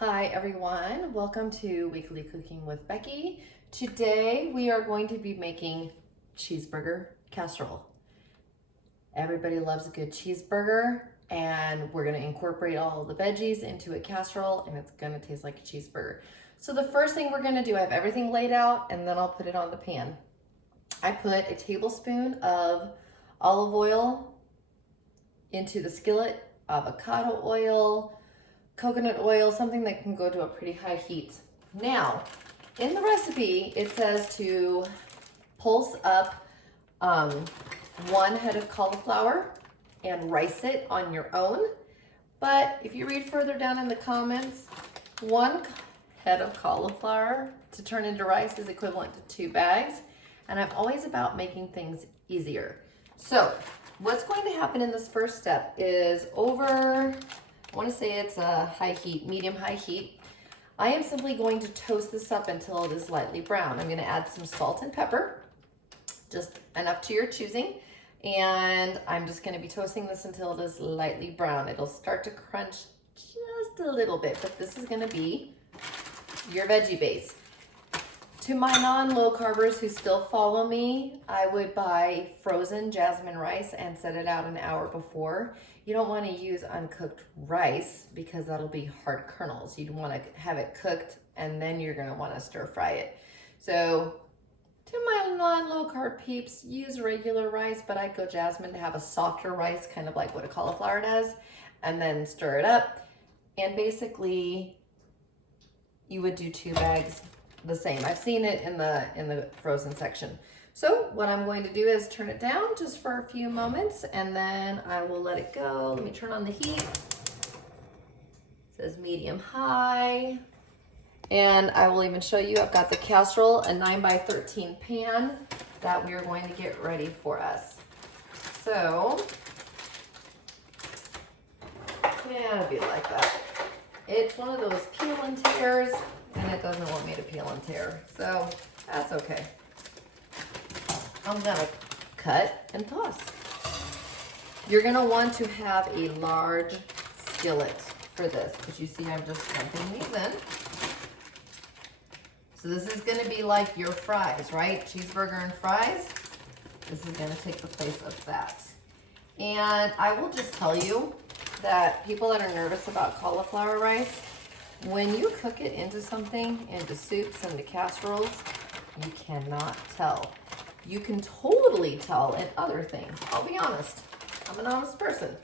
Hi everyone, welcome to Weekly Cooking with Becky. Today we are going to be making cheeseburger casserole. Everybody loves a good cheeseburger and we're going to incorporate all the veggies into a casserole and it's going to taste like a cheeseburger. So the first thing we're going to do, I have everything laid out and then I'll put it on the pan. I put a tablespoon of olive oil into the skillet, avocado oil, coconut oil, something that can go to a pretty high heat. Now, in the recipe, it says to pulse up 1 head of cauliflower and rice it on your own. But if you read further down in the comments, 1 head of cauliflower to turn into rice is equivalent to 2 bags. And I'm always about making things easier. So what's going to happen in this first step is I want to say it's a high heat, medium high heat. I am simply going to toast this up until it is lightly brown. I'm going to add some salt and pepper, just enough to your choosing. And I'm just going to be toasting this until it is lightly brown. It'll start to crunch just a little bit, but this is going to be your veggie base. To my non-low carbers who still follow me, I would buy frozen jasmine rice and set it out an hour before. You don't want to use uncooked rice because that'll be hard kernels. You'd want to have it cooked and then you're going to want to stir fry it. So to my non-low carb peeps, use regular rice, but I go jasmine to have a softer rice, kind of like what a cauliflower does, and then stir it up. And basically you would do 2 bags the same. I've seen it in the frozen section. So what I'm going to do is turn it down just for a few moments and then I will let it go. Let me turn on the heat. It says medium high. And I will even show you, I've got the casserole, a 9x13 pan that we are going to get ready for us. So, yeah, it'll be like that. It's one of those peel and tears and it doesn't want me to peel and tear. So that's okay. I'm gonna cut and toss. You're gonna want to have a large skillet for this because you see I'm just dumping these in. So this is gonna be like your fries, right? Cheeseburger and fries. This is gonna take the place of that. And I will just tell you that people that are nervous about cauliflower rice, when you cook it into something, into soups, into casseroles, you cannot tell. You can totally tell in other things. I'll be honest. I'm an honest person.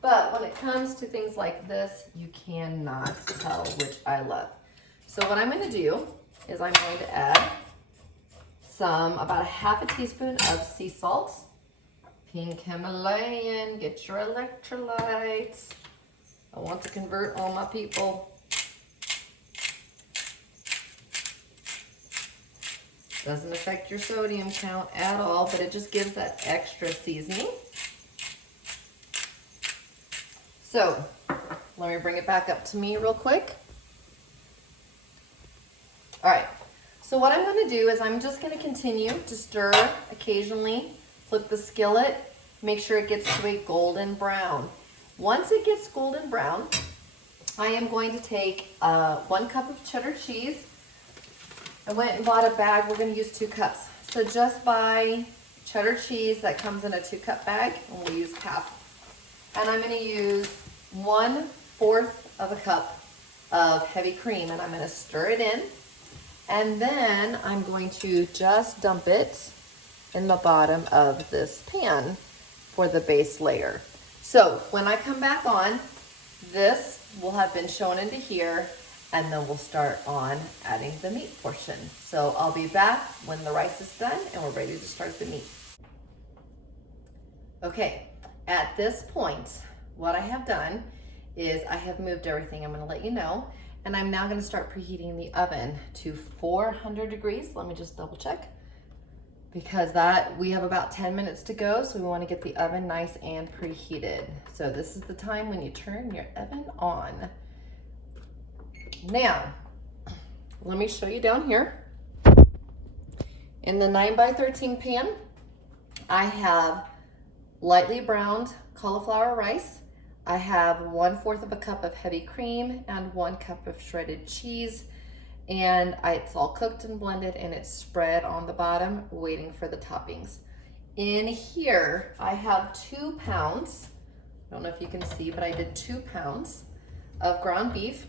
But when it comes to things like this, you cannot tell, which I love. So what I'm going to do is I'm going to add about 1/2 teaspoon of sea salt. Pink Himalayan, get your electrolytes. I want to convert all my people. Doesn't affect your sodium count at all, but it just gives that extra seasoning. So let me bring it back up to me real quick. All right, so what I'm going to do is I'm just going to continue to stir occasionally, flip the skillet, make sure it gets to a golden brown. Once it gets golden brown, I am going to take 1 cup of cheddar cheese. I went and bought a bag. We're going to use 2 cups. So just buy cheddar cheese that comes in a 2-cup bag, and we'll use half. And I'm going to use 1/4 of a cup of heavy cream, and I'm going to stir it in. And then I'm going to just dump it in the bottom of this pan for the base layer. So when I come back on, this will have been shown into here, and then we'll start on adding the meat portion. So I'll be back when the rice is done and we're ready to start the meat. Okay, at this point, what I have done is I have moved everything. I'm gonna let you know. And I'm now gonna start preheating the oven to 400 degrees. Let me just double check. Because we have about 10 minutes to go, so we wanna get the oven nice and preheated. So this is the time when you turn your oven on. Now, let me show you down here. In the 9x13 pan, I have lightly browned cauliflower rice. I have 1/4 of a cup of heavy cream and 1 cup of shredded cheese. And it's all cooked and blended and it's spread on the bottom, waiting for the toppings. In here, I have 2 pounds. I don't know if you can see, but I did 2 pounds of ground beef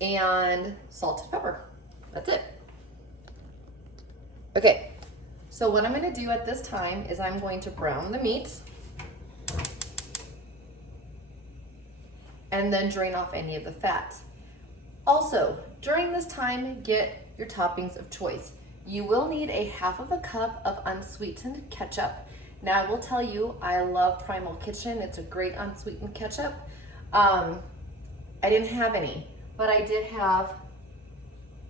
and salt and pepper. That's it. Okay, so what I'm gonna do at this time is I'm going to brown the meat and then drain off any of the fat. Also, during this time, get your toppings of choice. You will need a 1/2 cup of unsweetened ketchup. Now I will tell you, I love Primal Kitchen. It's a great unsweetened ketchup. I didn't have any, but I did have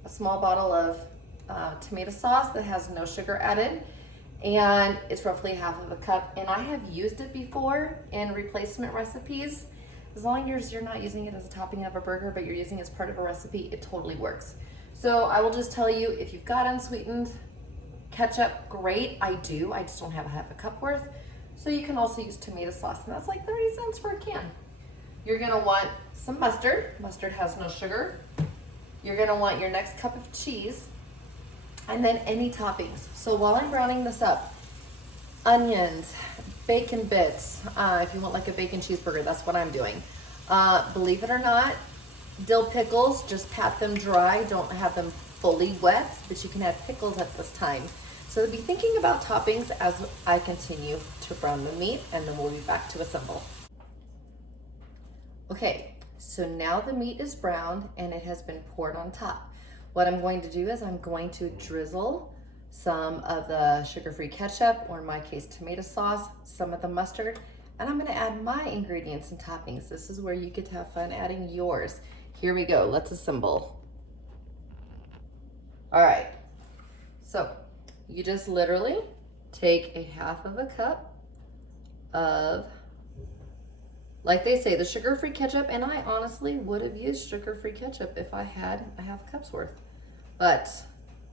a small bottle of tomato sauce that has no sugar added, and it's roughly 1/2 cup. And I have used it before in replacement recipes. As long as you're not using it as a topping of a burger, but you're using it as part of a recipe, it totally works. So I will just tell you, if you've got unsweetened ketchup, great. I do, I just don't have a 1/2 cup worth. So you can also use tomato sauce, and that's like 30 cents for a can. You're gonna want some mustard. Mustard has no sugar. You're gonna want your next cup of cheese, and then any toppings. So while I'm browning this up, onions, bacon bits, if you want like a bacon cheeseburger, that's what I'm doing. Believe it or not, dill pickles, just pat them dry, don't have them fully wet, but you can add pickles at this time. So be thinking about toppings as I continue to brown the meat, and then we'll be back to assemble. Okay, so now the meat is browned and it has been poured on top. What I'm going to do is I'm going to drizzle some of the sugar-free ketchup, or in my case, tomato sauce, some of the mustard, and I'm gonna add my ingredients and toppings. This is where you get to have fun adding yours. Here we go, let's assemble. All right, so you just literally take a 1/2 cup of, like they say, the sugar-free ketchup, and I honestly would have used sugar-free ketchup if I had a 1/2 cup's worth, but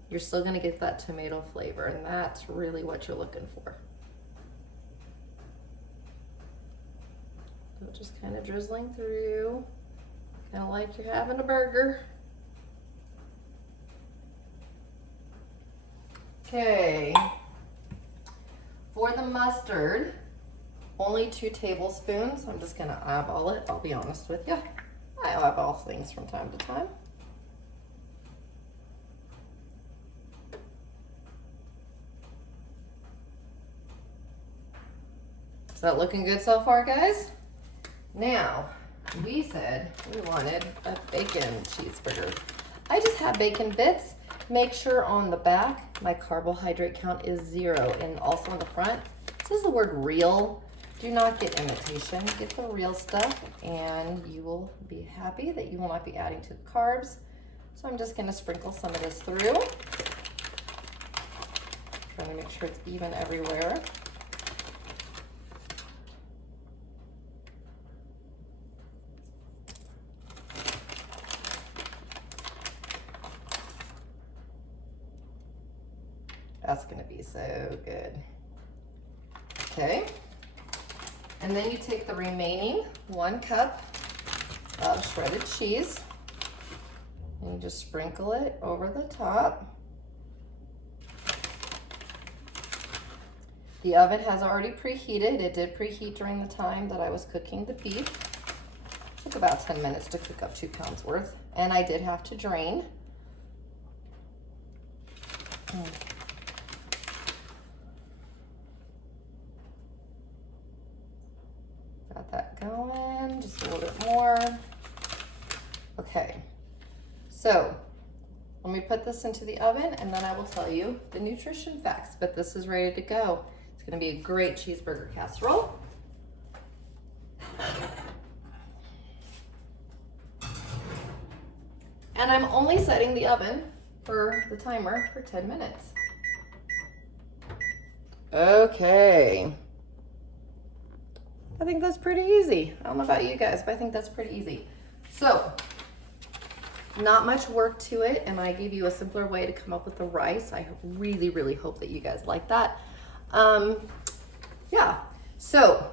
you're still gonna get that tomato flavor, and that's really what you're looking for. So just kind of drizzling through, kind of like you're having a burger. Okay, for the mustard, only 2 tablespoons. I'm just gonna eyeball it, I'll be honest with you. I eyeball things from time to time. Is that looking good so far, guys? Now, we said we wanted a bacon cheeseburger. I just have bacon bits. Make sure on the back, my carbohydrate count is 0, and also on the front, it says the word real. Do not get imitation, get the real stuff, and you will be happy that you will not be adding to the carbs. So I'm just gonna sprinkle some of this through. Trying to make sure it's even everywhere. That's gonna be so good. Okay, and then you take the remaining 1 cup of shredded cheese and you just sprinkle it over the top. The oven has already preheated. It did preheat during the time that I was cooking the beef. It took about 10 minutes to cook up 2 pounds worth, and I did have to drain. Got that going, just a little bit more. Okay, so let me put this into the oven, and then I will tell you the nutrition facts, but this is ready to go. It's gonna be a great cheeseburger casserole. And I'm only setting the oven for the timer for 10 minutes. Okay. I think that's pretty easy. I don't know about you guys, but I think that's pretty easy. So, not much work to it, and I gave you a simpler way to come up with the rice. I really, really hope that you guys like that. Yeah, so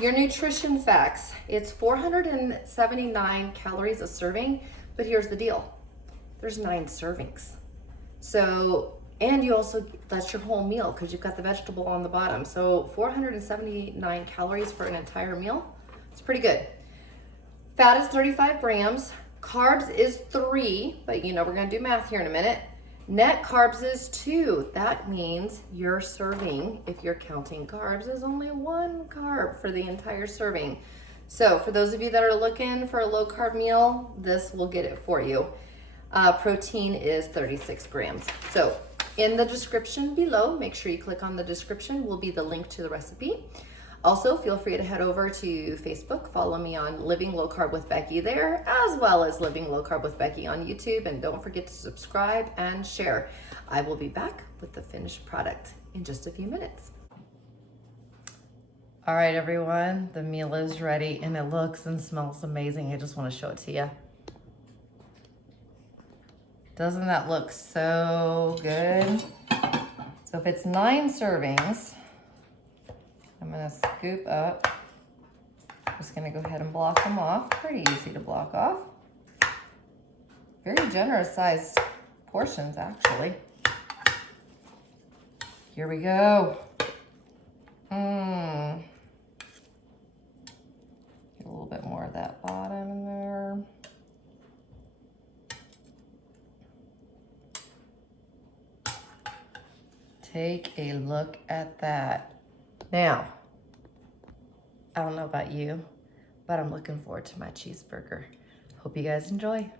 your nutrition facts. It's 479 calories a serving, but here's the deal. There's 9 servings. So, and you also, that's your whole meal because you've got the vegetable on the bottom. So 479 calories for an entire meal. It's pretty good. Fat is 35 grams. Carbs is 3, but you know we're gonna do math here in a minute. Net carbs is 2. That means your serving, if you're counting carbs, is only 1 carb for the entire serving. So for those of you that are looking for a low carb meal, this will get it for you. Protein is 36 grams. So in the description below, make sure you click on the description, will be the link to the recipe. Also, feel free to head over to Facebook, follow me on Living Low Carb with Becky there, as well as Living Low Carb with Becky on YouTube, and don't forget to subscribe and share. I will be back with the finished product in just a few minutes. All right, everyone, the meal is ready and it looks and smells amazing. I just want to show it to you. Doesn't that look so good? So if it's 9 servings, I'm gonna scoop up. Just gonna go ahead and block them off. Pretty easy to block off. Very generous sized portions, actually. Here we go. Get a little bit more of that bottom in there. Take a look at that. Now, I don't know about you, but I'm looking forward to my cheeseburger. Hope you guys enjoy.